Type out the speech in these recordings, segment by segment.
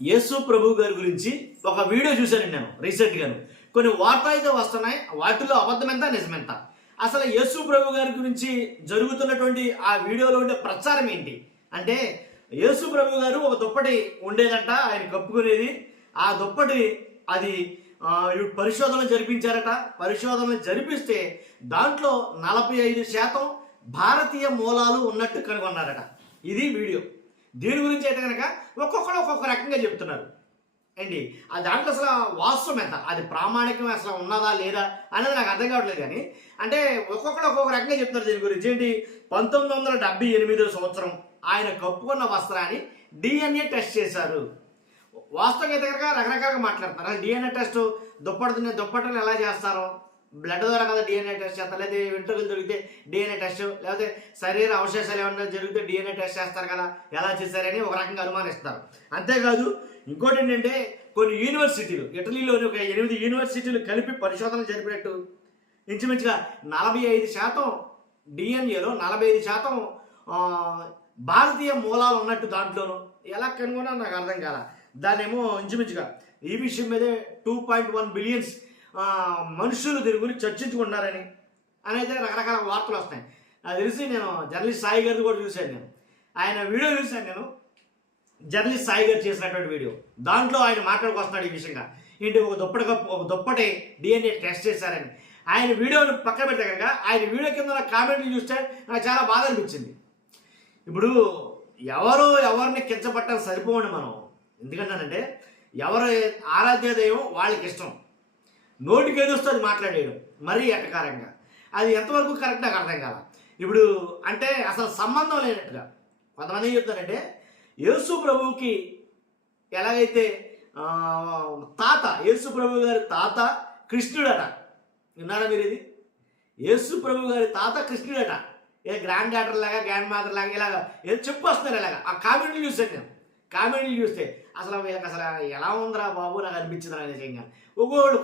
యేసు ప్రభు గారి గురించి ఒక వీడియో చూశాను నేను రీసెంట్గాను. కొన్ని వార్తలు అయితే వస్తున్నాయి, వాటిలో అబద్ధమెంత నిజమెంత, అసలు యేసు ప్రభు గారి గురించి జరుగుతున్నటువంటి ఆ వీడియోలో ఉండే ప్రచారం ఏంటి అంటే, యేసు ప్రభు గారు ఒక దుప్పటి ఉండేదంట, ఆయన కప్పుకునేది. ఆ దుప్పటి అది పరిశోధనలు జరిపించారట. పరిశోధనలు జరిపిస్తే దాంట్లో 45% భారతీయ మూలాలు ఉన్నట్టు కనుగొన్నారట. ఇది వీడియో. దీని గురించి అయితే కనుక ఒక్కొక్కరు ఒక్కొక్క రకంగా చెప్తున్నారు అండి. ఆ దాంట్లో అసలు వాస్తవం ఎంత, అది ప్రామాణికం అసలు ఉన్నదా లేదా అనేది నాకు అర్థం కావట్లేదు. కానీ అంటే ఒక్కొక్కరు ఒక్కొక్క రకంగా చెప్తున్నారు దీని గురించి. ఏంటి, 1978 సంవత్సరం ఆయన కప్పుకున్న వస్త్రాన్ని DNA టెస్ట్ చేశారు. వాస్తవం అయితే కనుక రకరకాలుగా మాట్లాడుతున్నారు. DNA టెస్ట్ దుప్పటలు ఎలా చేస్తారో, బ్లడ్ ద్వారా కదా DNA టెస్ట్ చేస్తారు, లేదా వెంట్రుకలు దొరికితే DNA టెస్ట్, లేకపోతే శరీర అవశేషాలు ఏమన్నా జరిగితే DNA టెస్ట్ చేస్తారు కదా, ఎలా చేశారని ఒక రకంగా అనుమానిస్తారు. అంతేకాదు ఇంకోటి ఏంటంటే, కొన్ని యూనివర్సిటీలు, ఇటలీలోని ఒక 8 యూనివర్సిటీలు కలిపి పరిశోధనలు జరిపినట్టు ఇంచుమించుగా 45% DNAలో 45% భారతీయ మూలాలు ఉన్నట్టు దాంట్లోనూ ఎలా కనుగొన్నా నాకు అర్థం కాల. దాన్నేమో ఇంచుమించుగా ఈ విషయం మీదే 2.1 బిలియన్స్ మనుషులు దీని గురించి చర్చించుకుంటున్నారని అయితే రకరకాల వార్తలు వస్తాయి. అది తెలిసి నేను జర్నలిస్ట్ సాయి గారిది కూడా చూశాను. ఆయన వీడియో చూశాను నేను, జర్నలిస్ట్ సాయి గారు చేసినటువంటి వీడియో. దాంట్లో ఆయన మాట్లాడుకొస్తున్నాడు ఈ విషయంగా. ఏంటి, ఒక దుప్పటి DNA టెస్ట్ చేశారని. ఆయన వీడియోని పక్కన పెడితే కనుక ఆయన వీడియో కింద కామెంట్లు చూస్తే నాకు చాలా బాధ అనిపించింది. ఇప్పుడు ఎవరిని కించపట్టడం సరిపోండి మనం. ఎందుకంటానంటే, ఎవరు ఆరాధ్య దైవం వాళ్ళకి ఇష్టం, నోటికి ఏదొస్తుంది మాట్లాడేయడం మరీ ఎటకారంగా. అది ఎంతవరకు కరెక్ట్ నాకు అర్థం కాల. ఇప్పుడు అంటే అసలు సంబంధం లేనట్టుగా కొంతమంది ఏం చెప్తారంటే, యేసు ప్రభువుకి ఎలాగైతే యేసు ప్రభు గారి తాత కృష్ణుడట. విన్నారా మీరు ఇది? యేసు ప్రభు గారి తాత కృష్ణుడట. గ్రాండ్ డాటర్ లాగా, గ్రాండ్ మదర్ లాగా ఇలాగా ఏదో చెప్పు వస్తున్నారు. ఇలాగా ఆ కామెంట్లు చూసాను నేను. కామెంట్లు చూస్తే అసలు వీళ్ళకి అసలు ఎలా ఉందిరా బాబు నాకు అనిపించింది అనే విషయంగా.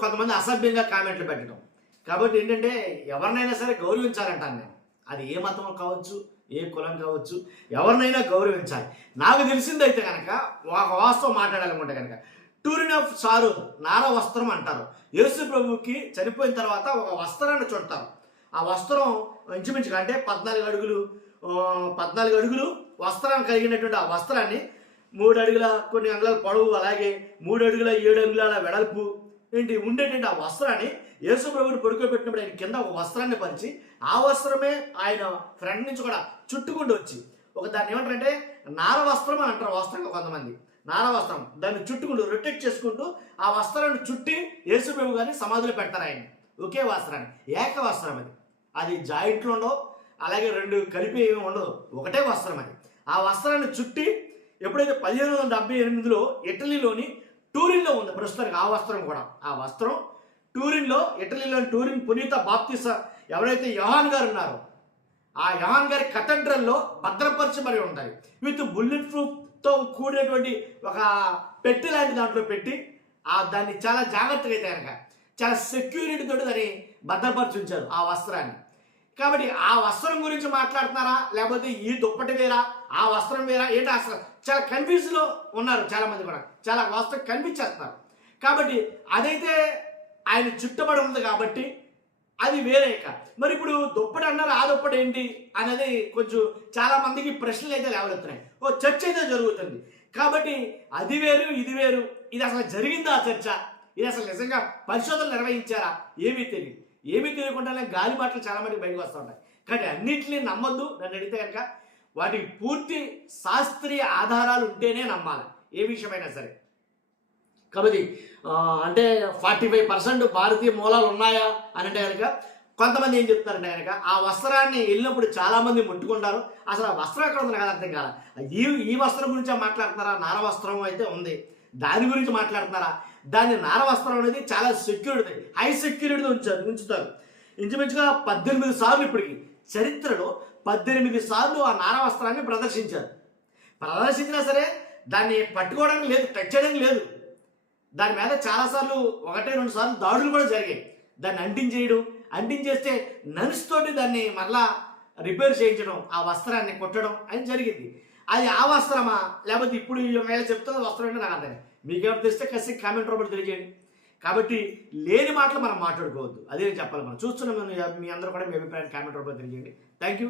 కొంతమంది అసభ్యంగా కామెంట్లు పెట్టడం. కాబట్టి ఏంటంటే, ఎవరినైనా సరే గౌరవించాలంటాను నేను. అది ఏ మతం కావచ్చు, ఏ కులం కావచ్చు, ఎవరినైనా గౌరవించాలి. నాకు తెలిసిందైతే కనుక ఒక వాస్తవం మాట్లాడాలనుకుంటే కనుక, టూరిన్ ఆఫ్ సారు, నార వస్త్రం అంటారు. యేసు ప్రభువుకి చనిపోయిన తర్వాత ఒక వస్త్రాన్ని చుడతారు. ఆ వస్త్రం ఇంచుమించుగా అంటే 14 అడుగులు వస్త్రం కలిగినటువంటి ఆ వస్త్రాన్ని 3 అడుగుల కొన్ని అంగుళాల పొడవు, అలాగే 3 అడుగుల 7 అంగుళాల వెడల్పు ఉండేటువంటి ఆ వస్త్రాన్ని యేసు ప్రభువుని పడుకోబెట్టినప్పుడు ఆయన కింద ఒక వస్త్రాన్ని పరిచి, ఆ వస్త్రమే ఆయన ఫ్రంట్ నుంచి కూడా చుట్టుకుంటూ వచ్చి దాన్ని ఏమంటారంటే నార వస్త్రం అని అంటారు. వస్త్రంగా కొంతమంది నార వస్త్రం దాన్ని చుట్టుకుంటూ రొటేట్ చేసుకుంటూ ఆ వస్త్రాన్ని చుట్టి యేసు ప్రభు గారిని సమాధిలో పెడతారు. ఆయన ఒకే వస్త్రాన్ని, ఏక వస్త్రం అది జాయింట్లు ఉండవు, అలాగే 2 కలిపి ఏమి ఉండదు, ఒకటే వస్త్రం అది. ఆ వస్త్రాన్ని చుట్టి ఎప్పుడైతే 1578లో ఇటలీలోని టూరిన్లో ఉంది ప్రస్తుతానికి ఆ వస్త్రం కూడా. ఆ వస్త్రం ఇటలీలోని టూరిన్ పునీత బాప్తిస ఎవరైతే యోహాన్ గారు ఉన్నారో, ఆ యోహాన్ గారి కథడ్రల్లో భద్రపరచబడి ఉంటాయి. విత్ బుల్లెట్ ప్రూఫ్తో కూడినటువంటి ఒక పెట్టి లాంటి దాంట్లో పెట్టి దాన్ని చాలా జాగ్రత్తగా అయితే కనుక చాలా సెక్యూరిటీతో దాన్ని భద్రపరిచి ఉంచారు ఆ వస్త్రాన్ని. కాబట్టి ఆ వస్త్రం గురించి మాట్లాడుతున్నారా, లేకపోతే ఈ దుప్పటి వేరా, ఆ వస్త్రం వేరా, ఏంటి అసలు చాలా కన్ఫ్యూజ్లో ఉన్నారు చాలా మంది కూడా. చాలా వాస్తవం కనిపించేస్తున్నారు. కాబట్టి అదైతే ఆయన చుట్టబడి ఉంది కాబట్టి అది వేరే. మరి ఇప్పుడు దుప్పటి అన్నారు, ఆ దుప్పటి ఏంటి అనేది కొంచెం చాలా మందికి ప్రశ్నలు అయితే లేవనెత్తున్నాయి. చర్చ అయితే జరుగుతుంది. కాబట్టి అది వేరు, ఇది వేరు. ఇది అసలు జరిగిందా ఆ చర్చ? ఇది అసలు నిజంగా పరిశోధనలు నిర్వహించారా? ఏమీ తెలియకుండానే గాలి మాటలు చాలా మంది బయటకు వస్తూ ఉంటాయి. కానీ అన్నింటినీ నమ్మొద్దు. నన్ను అడిగితే కనుక వాటికి పూర్తి శాస్త్రీయ ఆధారాలు ఉంటేనే నమ్మాలి, ఏ విషయమైనా సరే. కాబట్టి అంటే 45% భారతీయ మూలాలు ఉన్నాయా అని అంటే కనుక కొంతమంది ఏం చెప్తారంటే కనుక, ఆ వస్త్రాన్ని వెళ్ళినప్పుడు చాలామంది ముట్టుకుంటారు. అసలు ఆ వస్త్రం ఎక్కడ ఉంది నాకు అర్థం కాదు. ఈ వస్త్రం గురించి మాట్లాడుతున్నారా? నార వస్త్రం అయితే ఉంది, దాని గురించి మాట్లాడుతున్నారా? దాన్ని నార వస్త్రం అనేది చాలా సెక్యూరిటీ, హై సెక్యూరిటీతో ఉంచుతారు. ఇంచుమించుగా 18 సార్లు, ఇప్పటికి చరిత్రలో 18 సార్లు ఆ నార వస్త్రాన్ని ప్రదర్శించినా సరే దాన్ని పట్టుకోవడానికి లేదు, టచ్ చేయడానికి లేదు. దాని మీద చాలాసార్లు 1-2 సార్లు దాడులు కూడా జరిగాయి. దాన్ని అంటించేస్తే నర్స్ తోటి దాన్ని మళ్ళా రిపేర్ చేయించడం, ఆ వస్త్రాన్ని కొట్టడం అని జరిగింది. అది ఆ వస్త్రమా లేకపోతే ఇప్పుడు ఈ మేళ చెప్తున్న వస్త్రం ఏంటో నాకు అర్థం. మీకేమైనా తెస్తే ఖచ్చితంగా కామెంట్ రూపంలో తెలియజేయండి. కాబట్టి లేని మాటలు మనం మాట్లాడుకోవద్దు, అదే చెప్పాలి. మనం చూస్తున్నాం, మీ అందరూ కూడా మీ అభిప్రాయాన్ని కామెంట్ రూపంలో తెలియజేయండి. Thank you.